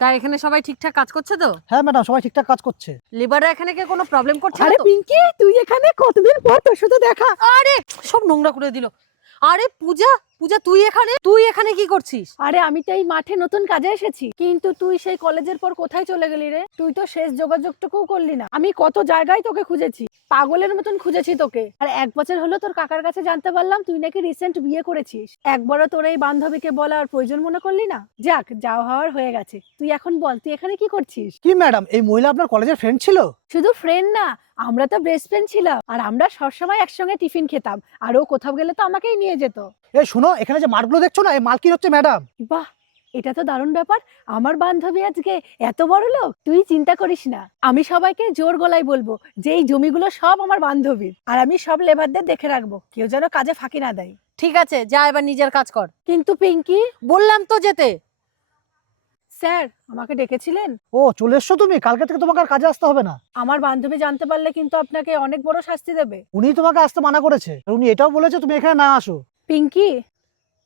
তা এখানে সবাই ঠিকঠাক কাজ করছে তো? হ্যাঁ ম্যাডাম, সবাই ঠিকঠাক কাজ করছে। লেবাররা এখানে কি কোনো প্রবলেম করছে না আরে তো? পিঙ্কি, তুই এখানে কতদিন পর তোর সাথে দেখা। আরে সব নোংরা করে দিল। আরে পূজা, পূজা তুই এখানে কি করছিস? আরে আমি তো এই মাঠে নতুন কাজে এসেছি, কিন্তু তুই সেই কলেজের পর কোথায় চলে গেলি রে? তুই তো শেষ যোগাযোগটুকুও করলি না। আমি কত জায়গায় তোকে খুঁজেছি, পাগলের মতন খুঁজেছি তোকে। আর 1 বছর হলো তোর কাকার কাছে জানতে পারলাম তুই নাকি রিসেন্ট বিয়ে করেছিস। একবারও তোর এই বান্ধবীকে বলার প্রয়োজন মনে করলি না? যাক, যাও হওয়ার হয়ে গেছে। তুই এখন বল, তুই এখানে কি করছিস? কি ম্যাডাম, এই মহিলা আপনার কলেজের ফ্রেন্ড ছিল? শুধু ফ্রেন্ড না, আমরা তো বেস্ট ফ্রেন্ড ছিলাম। আর আমরা সবসময় একসঙ্গে টিফিন খেতাম, আর ও কোথাও গেলে তো আমাকেই নিয়ে যেত। এই শোনো, এখানে যে মালগুলো দেখছো না, এই মালকিন হচ্ছে ম্যাডাম। বাহ, এটা তো দারুণ ব্যাপার। আমার বান্ধবী আজকে এত বড় লোক। তুই চিন্তা করিস না, আমি সবাইকে জোর গলায় বলবো যে এই জমিগুলো সব আমার বান্ধবীর। আর আমি সব লেবারদের দেখে রাখবো, কেউ যেন কাজে ফাঁকি না দেয়। ঠিক আছে, যা এবার নিজের কাজ কর। কিন্তু পিঙ্কি, বললাম তো যেতে। স্যার আমাকে ডেকেছিলেন? ও, চলে এসছো তুমি? কালকে থেকে তোমাকে আর কাজে আসতে হবে না। আমার বান্ধবী জানতে পারলে কিন্তু আপনাকে অনেক বড় শাস্তি দেবে। উনি তোমাকে আসতে মানা করেছে, আর উনি এটাও বলেছে তুমি এখানে না আসো। পিঙ্কি,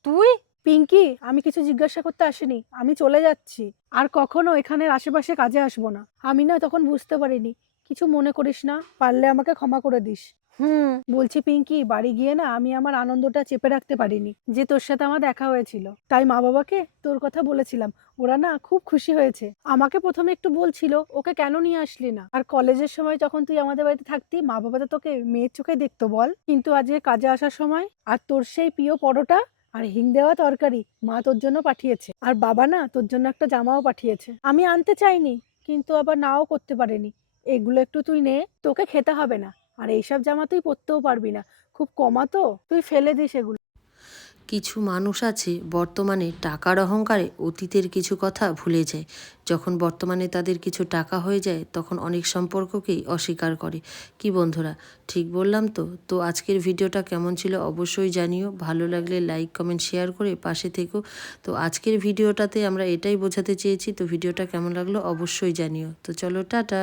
তুই পিঙ্কি, আমি কিছু জিজ্ঞাসা করতে আসিনি, আমি চলে যাচ্ছি। আর কখনো এখানের আশেপাশে কাজে আসবো না। আমি না তখন বুঝতে পারিনি। কিছু মনে করিস না, পারলে আমাকে ক্ষমা করে দিস। বলছি পিঙ্কি, বাড়ি গিয়ে না আমি আমার আনন্দটা চেপে রাখতে পারিনি যে তোর সাথে আমার দেখা হয়েছিল। তাই মা বাবাকে তোর কথা বলেছিলাম, ওরা না খুব খুশি হয়েছে। আমাকে প্রথমে একটু বলছিল ওকে কেন নিয়ে আসলি না। আর কলেজের সময় যখন তুই আমাদের বাড়িতে থাকতি, মা বাবা তো তোকে মেয়ের চোখে দেখতো বল। কিন্তু আজকে কাজে আসার সময় আর তোর সেই প্রিয় পরোটা আর হিং দেওয়া তরকারি মা তোর জন্য পাঠিয়েছে। আর বাবা না তোর জন্য একটা জামাও পাঠিয়েছে। আমি আনতে চাইনি, কিন্তু আবার নাও করতে পারিনি। এগুলো একটু তুই নে, তোকে খেতে হবে না। আর এইসব জামা তুই পরতেও পারবি না, খুব কমা তো, তুই ফেলে দিস এগুলো। কিছু মানুষ আছে বর্তমানে টাকার অহংকারে অতীতের কিছু কথা ভুলে যায়। যখন বর্তমানে তাদের কিছু টাকা হয়ে যায়, তখন অনেক সম্পর্ককেই অস্বীকার করে। কি বন্ধুরা, ঠিক বললাম তো? তো আজকের ভিডিওটা কেমন ছিল অবশ্যই জানিও। ভালো লাগলে লাইক কমেন্ট শেয়ার করে পাশে থেকো। তো আজকের ভিডিওটাতে আমরা এটাই বোঝাতে চেয়েছি। তো ভিডিওটা কেমন লাগলো অবশ্যই জানিও। তো চলো, টাটা।